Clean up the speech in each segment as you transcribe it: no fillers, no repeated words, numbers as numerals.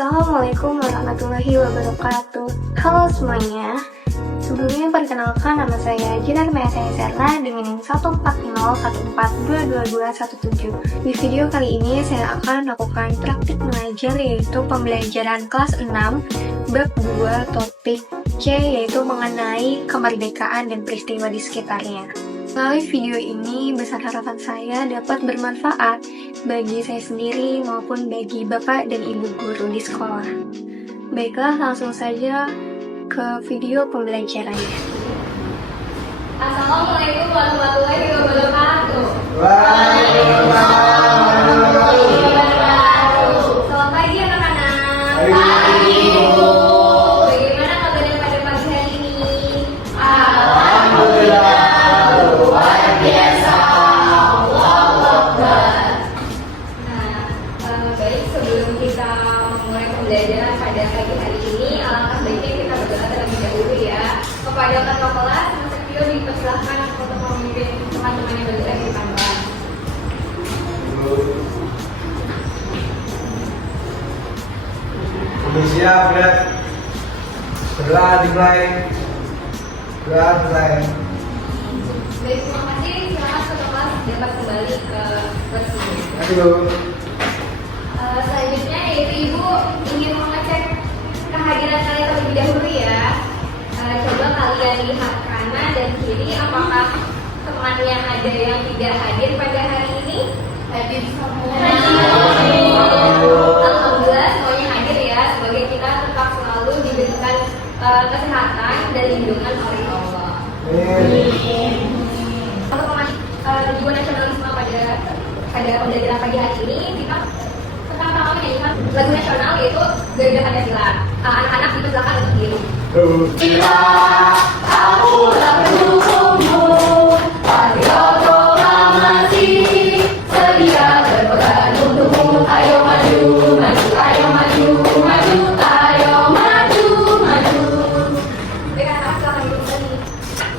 Assalamualaikum warahmatullahi wabarakatuh. Halo semuanya. Sebelumnya perkenalkan, nama saya Jinar Mayasani Serna dengan NIM 14014222217. Di video kali ini saya akan melakukan praktik mengajar, yaitu pembelajaran kelas 6 bab 2 topik C, yaitu mengenai kemerdekaan dan peristiwa di sekitarnya. Melalui video ini, besar harapan saya dapat bermanfaat bagi saya sendiri maupun bagi Bapak dan Ibu guru di sekolah. Baiklah, langsung saja ke video pembelajarannya. Assalamualaikum warahmatullahi wabarakatuh. Waalaikumsalam warahmatullahi wabarakatuh. Selamat pagi anak-anak. Pagi, Ibu. Bagaimana kabarnya pada pagi hari ini? Alhamdulillah, luar biasa. Allahu Akbar. Baik, sebelum kita memulai pembelajaran pada pagi hari ini, alangkah baiknya kita berdoa terlebih dahulu ya. Kepada kakak kelas, Mas Sepio dipersilahkan untuk memimpin teman-teman yang berdoa di depan kelas. Udah siap, Brad? Berdoa dimulai. Berdoa mulai. Baik, terima kasih. Silakan kakak kelas dapat kembali ke kursinya. Aduh. Selanjutnya yaitu Ibu ingin mengecek kehadiran kalian terlebih dahulu ya. Coba kalian lihat kanan dan kiri, apakah teman yang ada yang tidak hadir pada hari ini? Hadir semua. Alhamdulillah semuanya hadir ya. Semoga kita tetap selalu diberikan kesehatan dan lindungan oleh Allah. Untuk tujuan nasionalisme pada pembelajaran pagi hari ini, kita pertama-tama menyanyikan lagu nasional yaitu Garuda Pancasila. Anak-anak dipersilakan untuk diri. Kita aku tak mendukungmu. Ayo proklamasi sedia berpegang untukmu. Ayo maju, maju, ayo maju, maju, ayo maju, maju. Baik, anak-anak silakan duduk kembali.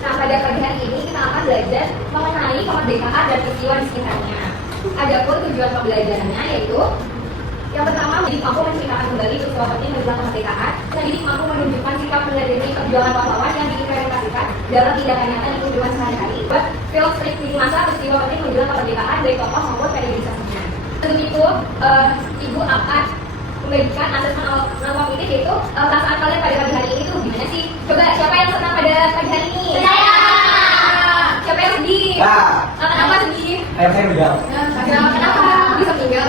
Nah, pada pagi hari ini kita akan belajar mengenai kemerdekaan dan peristiwa di sekitarnya. Adapun tujuan pembelajarannya yaitu yang pertama, menjadi mampu menceritakan kembali peristiwa penting menjelang kemerdekaan, dan jadi mampu menunjukkan sikap menyadari perjuangan pahlawan yang diimplementasikan dalam tindakan nyata di kehidupan sehari-hari. Buat film strip di masa peristiwa penting menjelang kemerdekaan dari tokoh maupun periodisasinya. Untuk itu, Ibu akan membagikan asesmen normatif, yaitu perasaan kalian pada pagi hari ini tuh gimana sih? Coba siapa yang senang pada pagi hari ini? Saya. Siapa yang sedih? Kenapa sedih? Ayo saya menjawab. Kenapa bisa meninggal?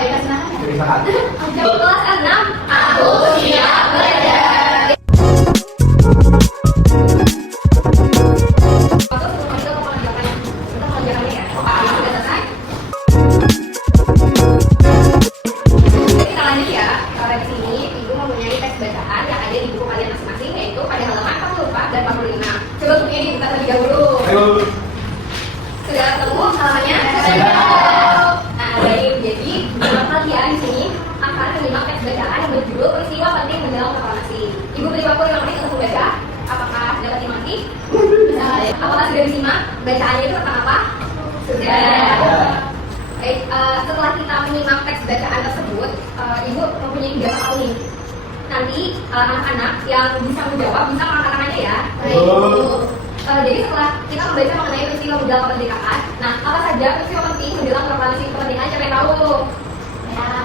Terima kasih. Kelas 6. Aku siap belajar. Kita lanjut ya. Kalau di sini Ibu mempunyai teks bacaan yang ada di buku kalian masing-masing, yaitu pada halaman 44 dan 45. Coba bukunya dibuka terlebih dahulu. Ayo. Sudah ketemu halamannya? Sudah. Nah, baik. Jadi kalian di sini akan menyimak teks bacaan yang berjudul peristiwa penting menjelang proklamasi. Ibu beri waktu 5 menit untuk membaca. Apakah dapat dimengerti? Apakah sudah disimak bacaannya itu tentang apa? Sudah. Baik, setelah kita menyimak teks bacaan tersebut, Ibu mempunyai 3 hal nih. Nanti anak-anak yang bisa menjawab bisa mengangkat tangannya ya. Jadi setelah kita membaca mengenai peristiwa menjelang kemerdekaan, nah apa saja peristiwa penting menjelang proklamasi kemerdekaan, siapa yang tahu?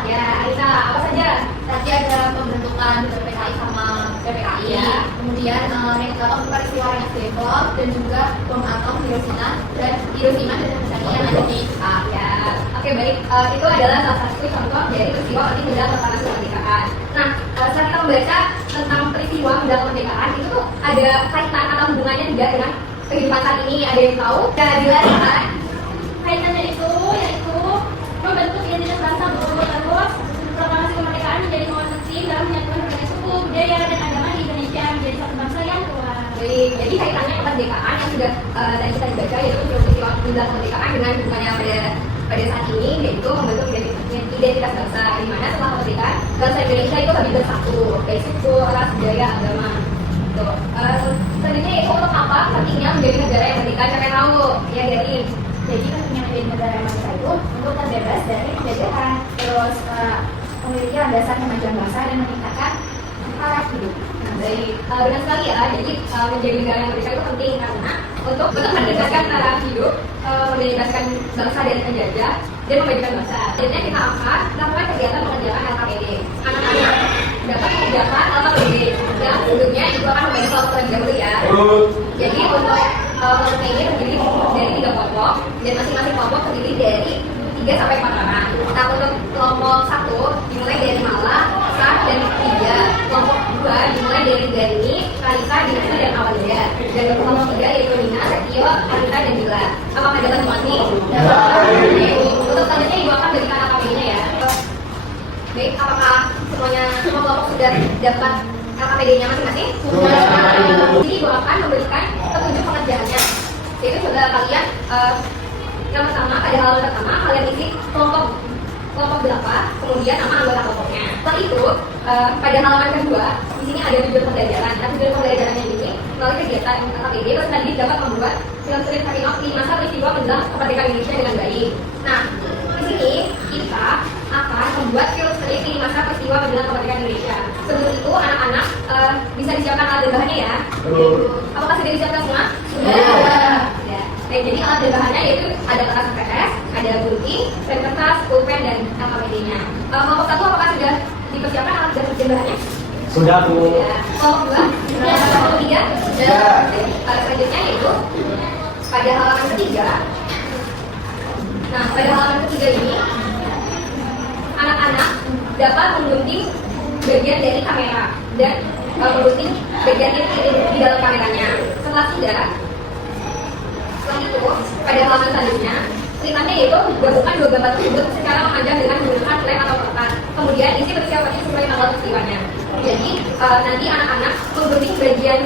Ya, Aisyah, apa saja? Tadi ada pembentukan PPKI sama PPKI, Ya. kemudian peristiwa Rengas Dengklok dan juga bom atom Hiroshima dan Nagasaki yang ada di Jepang. Ya, oke baik. Itu adalah salah satu contoh dari peristiwa penting menjelang proklamasi kemerdekaan. Nah, setelah kita membaca tentang peristiwa menjelang kemerdekaan, itu tuh ada kaitan atau hubungannya tidak dengan kehidupan saat ini? Ada yang tahu? Ya, dijelaskan. Kaitannya itu yaitu membentuk identitas bangsa terus proklamasi kemerdekaan menjadi momen penting dalam menyatukan berbagai suku, budaya, dan agama di Indonesia menjadi satu bangsa yang kuat. Baik, jadi kaitannya kemerdekaan yang sudah tadi kita dibaca, yaitu peristiwa menjelang kemerdekaan dengan hubungannya pada saat ini, yaitu membentuk identitas bangsa, di mana setelah kemerdekaan bangsa Indonesia itu lebih bersatu, baik suku, ras, budaya, agama. Tuh. Selanjutnya itu untuk apa pentingnya menjadi negara yang merdeka? Siapa yang tahu? Ya, jadi Jadi pentingnya menjadi negara yang merdeka itu untuk terbebas dari penjajahan. Terus memiliki landasan kemajuan bangsa dan meningkatkan taraf hidup. Nah, benar sekali ya. Jadi menjadi negara yang berdikari itu penting karena untuk meningkatkan taraf hidup, membebaskan bangsa dari penjajah dan memajukan bangsa. Jadinya kita akan melakukan kegiatan pengerjaan LKPD. Anak-anak dapat mengerjakan LKPD yang sebelumnya itu akan membagi kelompok terlebih dahulu ya. Jadi untuk kelompok ini terdiri dari 3 kelompok dan masing-masing kelompok terdiri dari 3 sampai 4 orang. Nah, untuk kelompok 1 dimulai dari Mala, Sah, dan 3. Kelompok 2 dimulai dari Gani, Kalisa, Dinasa, dan Awalia. Dan kelompok 3 yaitu Nina, Setio, Anita, dan Dila. Apakah dapat dimati? Untuk selanjutnya Ibu akan berikan LKPD-nya ya. Baik, apakah semua kelompok sudah dapat LKPD-nya masing-masing? Sudah. Jadi Ibu akan memberikan petunjuk pengerjaannya. Yaitu coba kalian yang pertama, pada halaman pertama kalian isi kelompok berapa, kemudian nama anggota kelompoknya. Setelah itu, pada halaman kedua, di sini ada tujuan pembelajaran. Nah, tujuan pembelajarannya ini melalui kegiatan LKPD, terus tadi dapat membuat film strip Karinok di masa peristiwa menjelang kemerdekaan Indonesia dengan baik. Nah, di sini kita akan membuat film strip di masa peristiwa menjelang kemerdekaan Indonesia. Sebelum itu, anak-anak bisa disiapkan alat dan bahannya ya. Apakah sudah disiapkan semua? Sudah. Oke, jadi alat dan bahannya yaitu ada kertas PS, ada gunting, pen kertas, pulpen, dan LKPD-nya. Kelompok 1 apakah sudah dipersiapkan alat dan bahannya? Sudah, Bu. Ya. Kelompok 2? Sudah. Kelompok 3? Sudah. Selanjutnya yaitu pada halaman ketiga. Nah, pada halaman ketiga ini anak-anak dapat menggunting bagian dari kamera dan menggunting bagian di dalam kameranya. Setelah itu, pada halaman selanjutnya, ceritanya yaitu gabungkan 2 gambar tersebut secara memanjang dengan menggunakan lem atau kertas. Kemudian isi persiapannya sesuai tanggal peristiwanya. Jadi nanti anak-anak menggunting bagian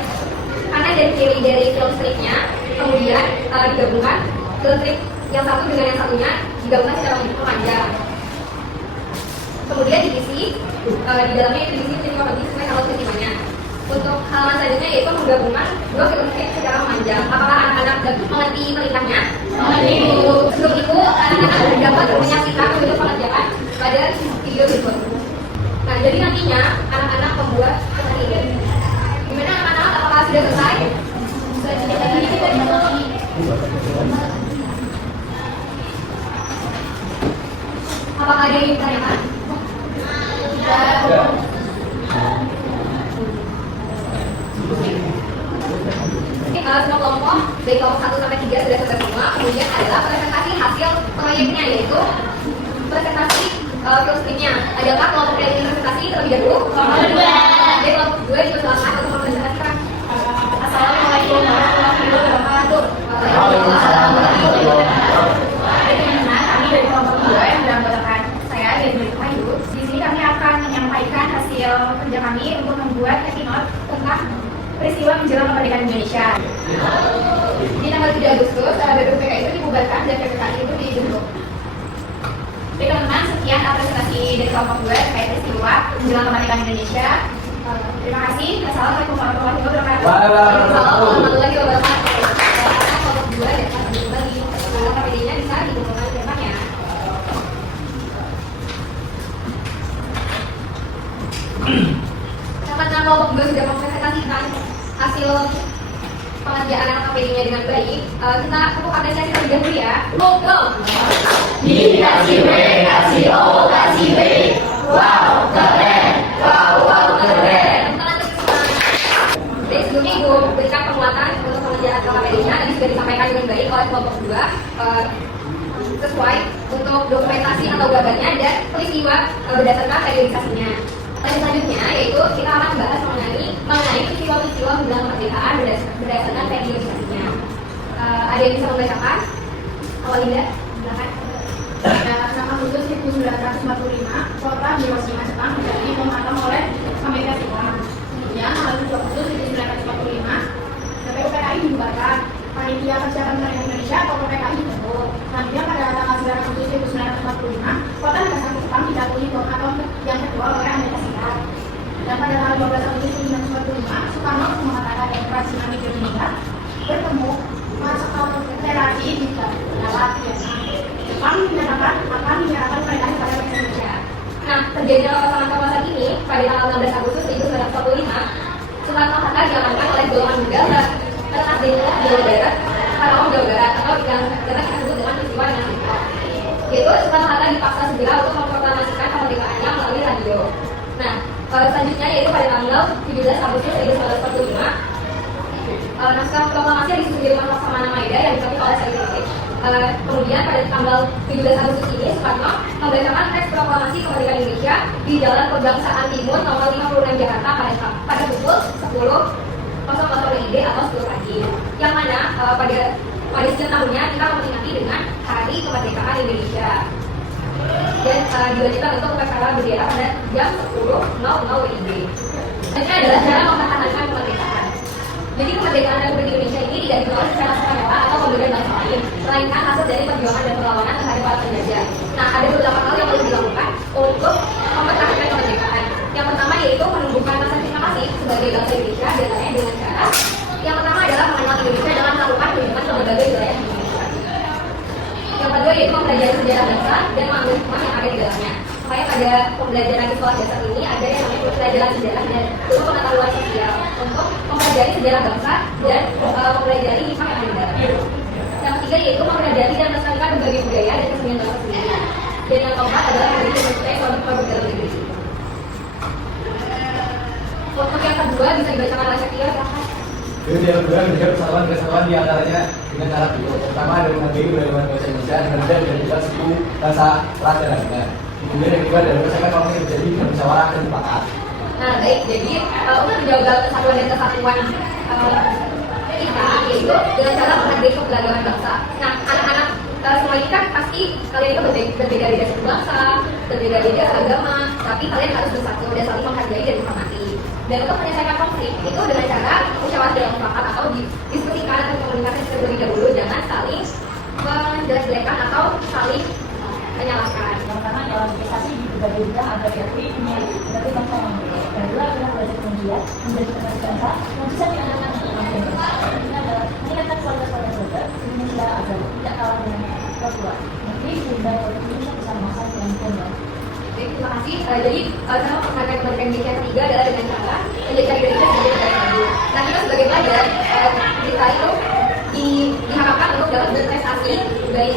kanan dan kiri dari film stripnya, kemudian digabungkan film strip yang satu dengan yang satunya digabungkan secara memanjang. Kemudian diisi di dalamnya itu diisi cerita bagi sesuai tanggal peristiwanya. Untuk halaman selanjutnya yaitu menggabungkan 2 film strip secara memanjang. Apakah anak-anak dapat mengerti perintahnya? Mengerti. Sebelum itu, anak-anak dapat menyaksikan video pengerjaan pada video berikut. Nah, jadi nantinya anak-anak membuat seperti ini. Gimana anak-anak? Apakah sudah selesai? Apakah ada yang ditanyakan? Sudah. Semua kelompok, dari kelompok 1 sampai 3 sudah selesai semua. Kemudian adalah presentasi hasil proyeknya, yaitu presentasi film stripnya. Adakah kelompok yang ingin presentasi terlebih dahulu? Kelompok 2. Jadi kelompok 2 dipersilakan untuk mempresentasikan. Assalamualaikum warahmatullahi wabarakatuh. Waalaikumsalam warahmatullahi wabarakatuh. Teman-teman, kami dari kelompok 2 yang beranggotakan saya dari Ayu. Di sini kami akan menyampaikan hasil kerja kami untuk membuat keynote tentang peristiwa menjelang kemerdekaan Indonesia. Di tanggal 7 Agustus, BPK itu dibubarkan dan PPKI itu dibentuk. Baik teman-teman, sekian presentasi dari kelompok 2 terkait peristiwa menjelang kemerdekaan Indonesia. Terima kasih. Assalamualaikum warahmatullahi wabarakatuh. Waalaikumsalam warahmatullahi wabarakatuh. Kelompok 2 dapat berbagi LKPD-nya bisa dikumpulkan di depannya. Karena kelompok 2 sudah mempresentasikan hasil pengerjaan LKPD-nya dengan baik, kita cukup apresiasi terlebih dahulu ya. Go! I kasih B, kasih O, kasih B. Wow, keren. Wow, keren. Jadi sebelumnya Ibu berikan penguatan untuk pengerjaan LKPD-nya tadi sudah disampaikan dengan baik oleh kelompok 2 sesuai untuk dokumentasi atau gambarnya dan peristiwa berdasarkan periodisasinya. Selanjutnya yaitu kita akan membahas mengenai peristiwa-peristiwa menjelang kemerdekaan berdasarkan periodisasinya. Ada yang bisa membacakan? Awalinda, silakan. Nama khusus 1945, kota Hiroshima Jepang menjadi pemantau oleh Amerika Serikat. Kemudian tanggal 2 Agustus 1945, PPKI dibubarkan. Panitia Kerja Kemerdekaan Indonesia atau PPKI dibentuk. Selanjutnya pada tanggal 9 Agustus 1945, kota Nagasaki Jepang dijatuhi bom atom yang kedua oleh Amerika Serikat. Dan pada tanggal 12 Agustus 1945, Soekarno mengatakan demokrasi Tsunami Indonesia bertemu Marshal Federasi di Laut Vietnam. Jepang menyatakan akan menyerahkan mereka kepada Indonesia. Nah, terjadinya kawasan ini pada tanggal 16 Agustus 1945, Soekarno-Hatta diamankan oleh golongan muda Nasdem Jawa Barat, Karawang Jawa Barat, atau yang dapat disebut dengan peristiwa dengan kita. Yaitu Soekarno-Hatta dipaksa segera untuk memproklamasikan kemerdekaannya melalui radio. Nah, selanjutnya yaitu pada tanggal 17 Agustus 1945, naskah proklamasi disusun di rumah Laksamana Maeda yang diketuk oleh Said. Kemudian pada tanggal 17 Agustus ini, Soekarno membacakan teks proklamasi kemerdekaan Indonesia di Jalan Kebangsaan Timur nomor 56 Jakarta pada pukul 10.00 WIB atau 10 pagi. Yang mana pada setiap tahunnya kita memperingati dengan Hari Kemerdekaan Indonesia. Dan dilanjutkan untuk upacara bendera pada jam 10.00 WIB. Ini adalah cara mempertahankan kemerdekaan. Jadi kemerdekaan Republik Indonesia ini tidak diperoleh secara sukarela atau pemberian bangsa lain, melainkan hasil dari perjuangan dan perlawanan terhadap para penjajah. Nah, ada beberapa hal yang perlu dilakukan untuk mempertahankan kemerdekaan. Yang pertama yaitu menumbuhkan rasa terima kasih sebagai bangsa Indonesia dan lainnya dengan cara yang pertama adalah mengenal Indonesia dalam melakukan kunjungan ke berbagai wilayah di Indonesia. Yang kedua yaitu mempelajari sejarah bangsa dan mengambil hikmah yang ada di dalamnya. Makanya pada pembelajaran di sekolah dasar ini ada yang namanya pembelajaran sejarah dan ilmu pengetahuan sosial untuk mempelajari sejarah bangsa dan mempelajari hikmah yang ada di dalamnya. Yang ketiga yaitu mempelajari dan melestarikan berbagai budaya dan kesenian bangsa sendiri. Dan yang keempat adalah memberikan mencintai produk-produk dalam negeri. Untuk yang kedua bisa dibacakan oleh Setia. Jadi yang kedua menjaga persatuan di antaranya dengan cara berikut. Pertama ada menghargai budaya bahasa Indonesia dan juga suku bahasa ras dan agama. Kemudian yang kedua adalah menyelesaikan konflik yang terjadi dengan musyawarah dan mufakat. Nah baik, jadi untuk menjaga kesatuan dan kesatuan kita yaitu dengan cara menghargai keberagaman bangsa. Nah anak-anak semua ini kan pasti kalian itu berbeda-beda suku bangsa, berbeda-beda agama, tapi kalian harus bersatu dan saling menghargai dan menghormati. Dan untuk menyelesaikan konflik itu dengan cara musyawarah dan mufakat atau diskusikan atau komunikasi terlebih dahulu, jangan saling menjelek-jelekan atau saling menyalahkan. Karena dalam investasi di berbagai bidang agar diakui punya berbagai bangsa yang berbeda. Dan dua adalah belajar kemudian menjadi penerus bangsa yang bisa diandalkan untuk kemajuan bangsa. Ini adalah meningkatkan kualitas belajar Indonesia agar tidak kalah dengan Papua. Negeri sehingga kualitas Indonesia bisa memasak dengan kembali. Terima kasih. Jadi cara mempertahankan kemerdekaan Indonesia ketiga adalah dengan cara menjadikan Indonesia sebagai negara yang maju. Nah kita sebagai pelajar kita itu diharapkan untuk dapat berprestasi baik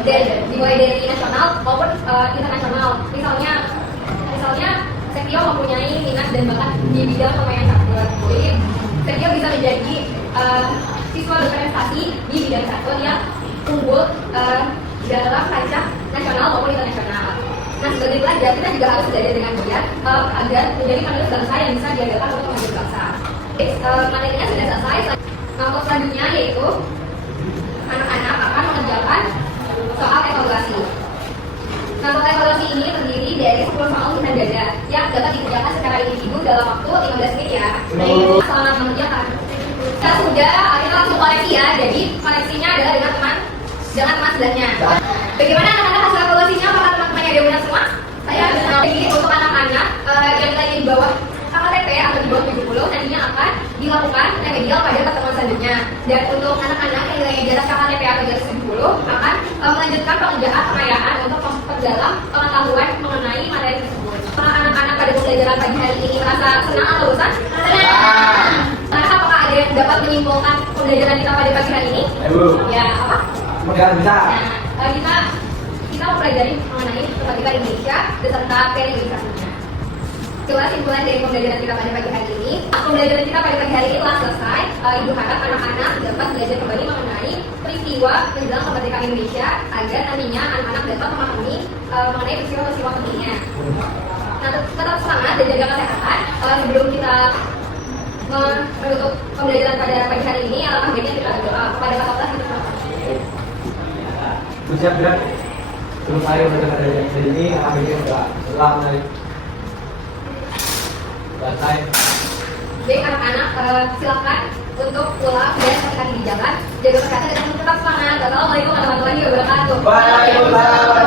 dari dimulai dari nasional maupun internasional. Misalnya Setia mempunyai minat dan bakat di bidang permainan catur. Jadi Setia bisa menjadi siswa berprestasi di bidang catur yang unggul dalam kancah nasional maupun internasional. Nah sebagai pelajar kita juga harus belajar dengan giat agar menjadi penerus bangsa yang bisa diandalkan untuk kemajuan bangsa. Materinya sudah selesai. Untuk selanjutnya yaitu anak-anak akan mengerjakan soal evaluasi. Nah soal evaluasi ini terdiri dari 10 soal tulisan dada yang dapat dikerjakan secara individu dalam waktu 15 menit ya. Selamat mengerjakan. Kita sudah akhirnya langsung koreksi ya. Jadi koreksinya adalah dengan teman sebelahnya. Bagaimana anak-anak hasil evaluasinya? Apakah teman-temannya ada benar semua? Saya jadi untuk anak-anak yang lain di bawah KKTP atau di bawah 70 nantinya akan dilakukan remedial pada pertemuan selanjutnya. Dan untuk anak-anak yang nilainya di atas KKTP atau di atas 70 akan melanjutkan pengerjaan pengayaan untuk memperdalam pengetahuan mengenai materi tersebut. Anak-anak pada pembelajaran pagi hari ini merasa senang atau bosan? Senang. Nah, apakah ada yang dapat menyimpulkan pembelajaran kita pada pagi hari ini? Ya, apa? Semoga bisa. Nah, kita mempelajari mengenai kemerdekaan Indonesia beserta periodisasinya. Kesimpulan dari pembelajaran kita pada pagi hari ini, pembelajaran kita pada pagi hari ini telah selesai. Ibu harap anak-anak dapat belajar kembali mengenai peristiwa menjelang kemerdekaan Indonesia agar nantinya anak-anak dapat memahami mengenai peristiwa-peristiwa pentingnya. Nah, tetap semangat dan jaga kesehatan. Sebelum kita menutup pembelajaran pada pagi hari ini, alangkah baiknya kita berdoa kepada Allah kita. Siap gerak. Sebelum saya mendengar dari ini, kami juga telah menarik. Selesai. Baik anak-anak, silakan untuk pulang dan hati-hati di jalan, jaga kesehatan dan tetap semangat. Wassalamualaikum warahmatullahi wabarakatuh. Waalaikumsalam.